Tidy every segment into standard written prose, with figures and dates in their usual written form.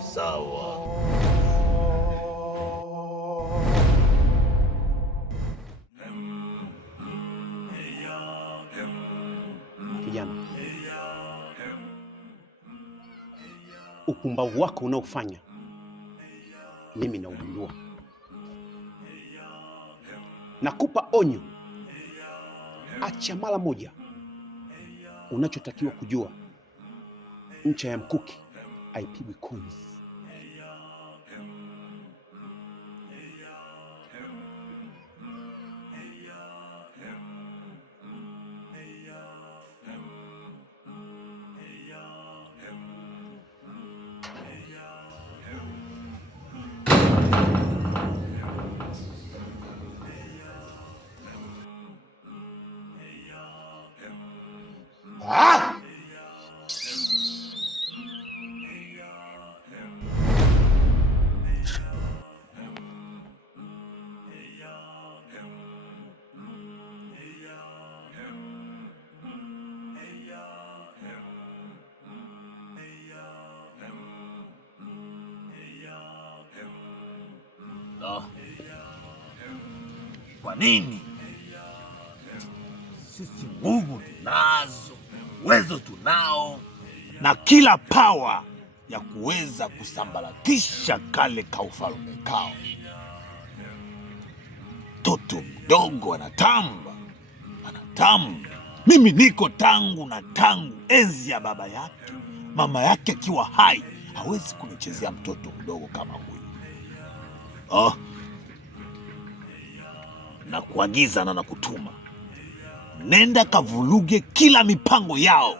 Sawa. Kijana, upumbavu wako unaofanya mimi naugundua. Nakupa onyo, acha mara moja. Unachotakiwa kujua, ncha ya mkuki haipigwi konzi. Kwa nini? Sisi nguvu tunazo, uwezo tunao, na kila pawa ya kuweza kusambaratisha kale kaufalme kao. Toto mdogo anatamba. Mimi niko tangu enzi ya baba yake, mama yake akiwa hai. Hawezi kunichezea mtoto mdogo kama huyu. Na kuagiza na nakutuma, nenda kavuruge kila mipango yao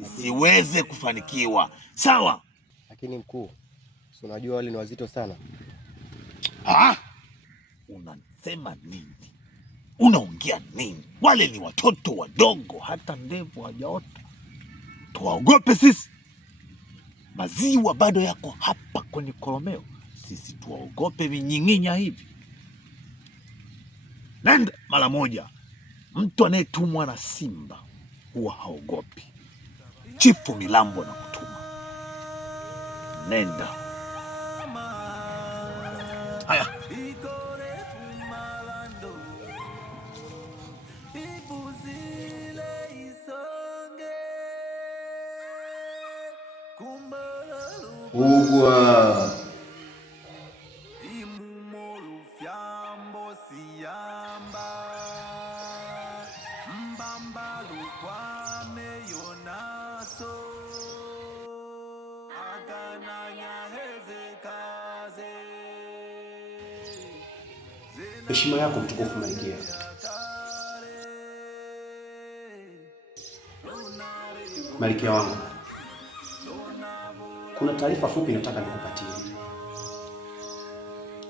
isiweze kufanikiwa, sawa? Lakini mkuu, si unajua wale ni wazito sana. Unasema nini? Unaongea nini? Wale ni watoto wadogo, hata ndevu hajaota. Tuwaogope sisi? Maziwa bado yako hapa kwenye koromeo. Sisi tuwaogope vinying'inya hivi? Nenda mara moja. Mtu anayetumwa na simba huwa haogopi. Chifu Milambo na kutuma. Nenda. Haya. Ugwa. Heshima yako mtukufu Malkia. Malkia wangu, kuna taarifa fupi nataka nikupatie,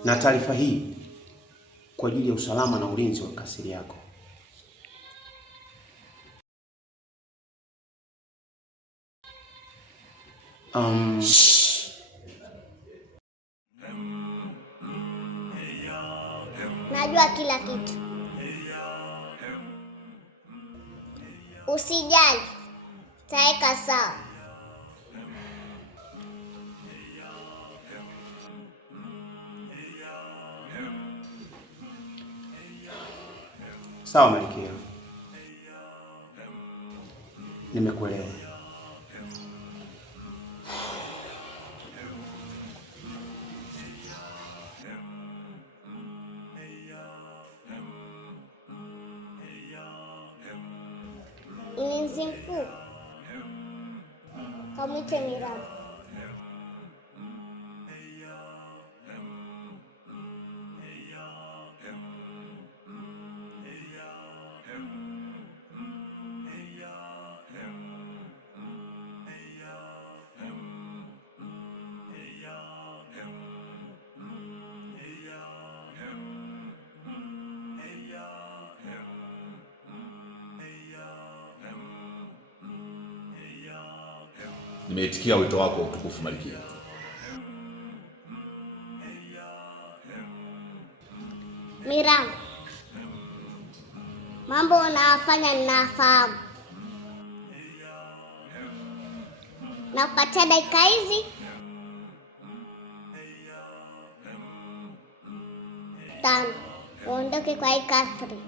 na taarifa hii kwa ajili ya usalama na ulinzi wa kasiri yako. Najua kila kitu, usijali, taeka sawa. Sawa Malkia, nimekuelewa. Mlinzi mkuu, kamwite Milambo. Nimeitikia wito wako utukufu Malkia. Miramu, mambo unayofanya ninafahamu. Na kupatia dakika hizi 5 uondoke kwa hii kasri.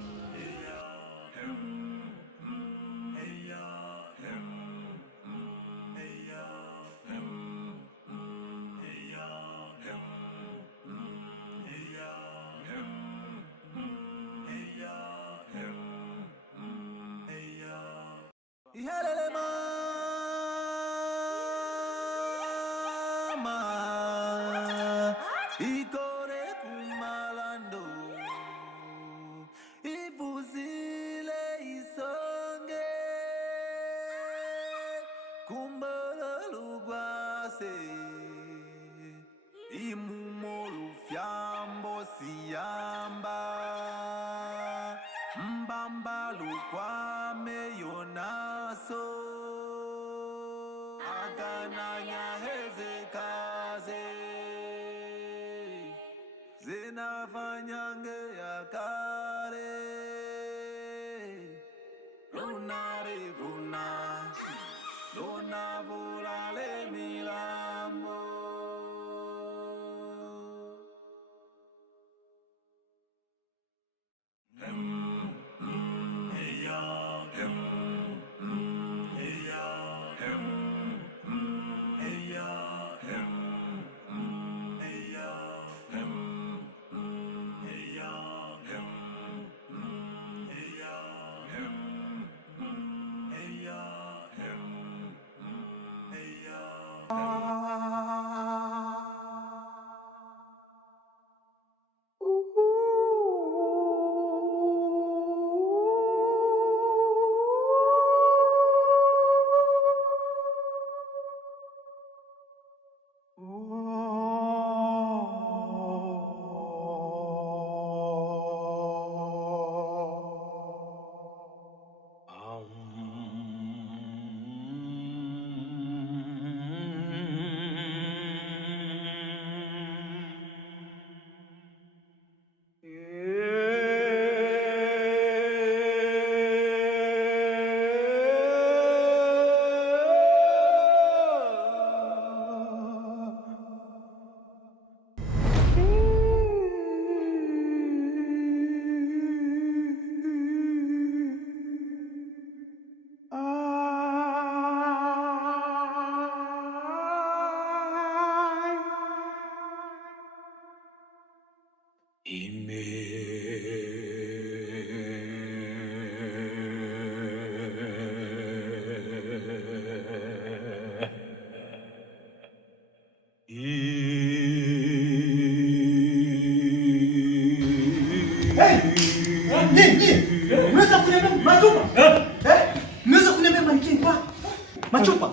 Machupa.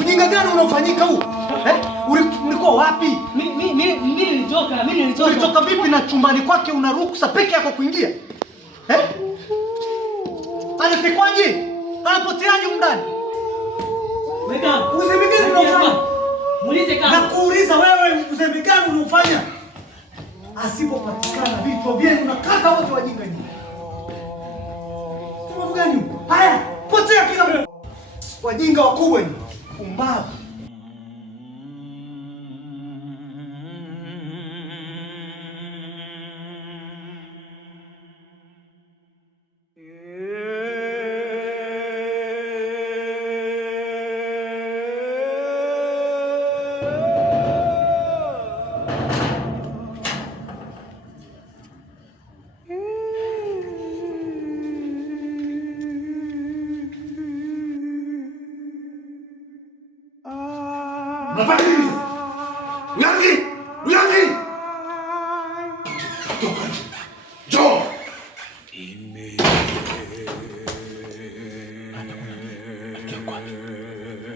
Ujinga gani unaofanyika huu? Ulikuwa wapi? Mimi nilitoka. Ulitoka vipi na chumbani kwake una ruksa peke yako kuingia? Anafikwaje? Anapoteaje ndani? Weka. Uzembe gani unaofanya? Muulize kama. Nakuuliza wewe uzembe gani unaofanya? Asipopatikana vitu vyenu na kata wote wajinga nyinyi. Kama gani? Haya, potea kila mtu. Wajinga wakubwa ni umbavu.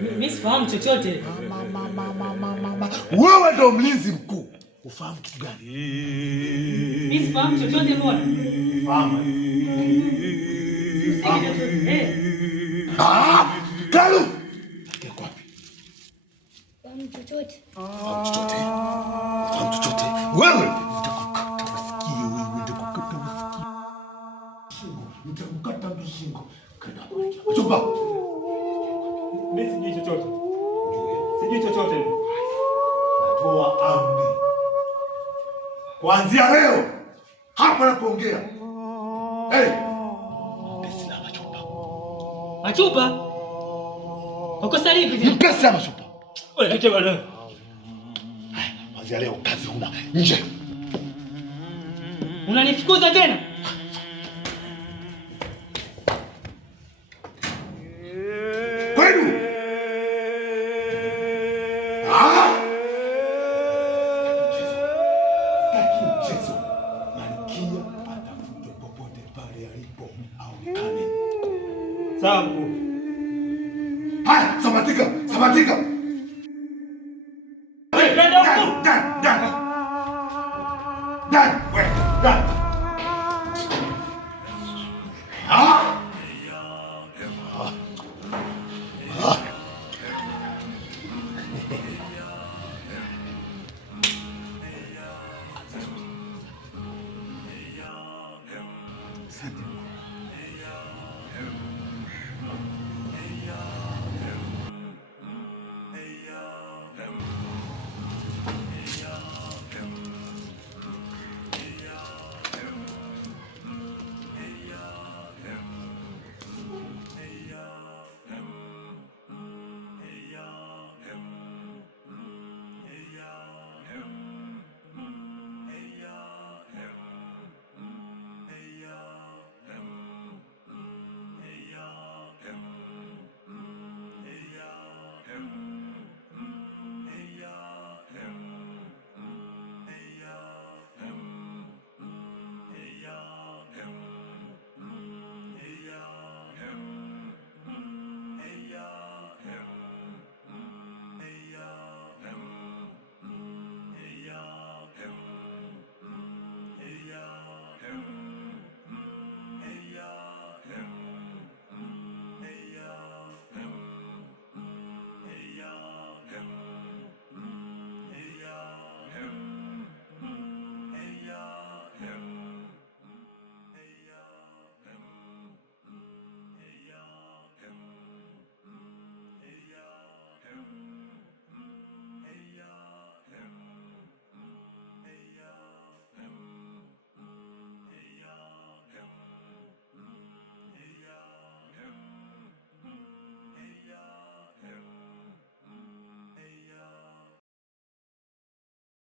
Mimi sifahamu chochote. Wewe ndo mlinzi mkuu. Ufahamu kitu gani? Mimi sifahamu chochote mbona? Fahamu. Kalu. chochote. Fahamu chochote? Fahamu chochote? Wewe nitakukata masikio, wewe nitakukata masikio. Nitakukata shingo. Kana kwa chumba. Mimi sijui chochote. Sijui chochote. Natoa amri. Kuanzia leo hapa napoongea. Hey! Pesa machupa. Machupa? Uko salipi? Pesa machupa. Wewe acha bwana. Kuanzia leo kazi huna. Nje. Unanifukuza tena? Kwenu. Mchezo. Malkia atafuta popote pale alipo aonekane. Sawa mkuu. Haya, samatika, samatika.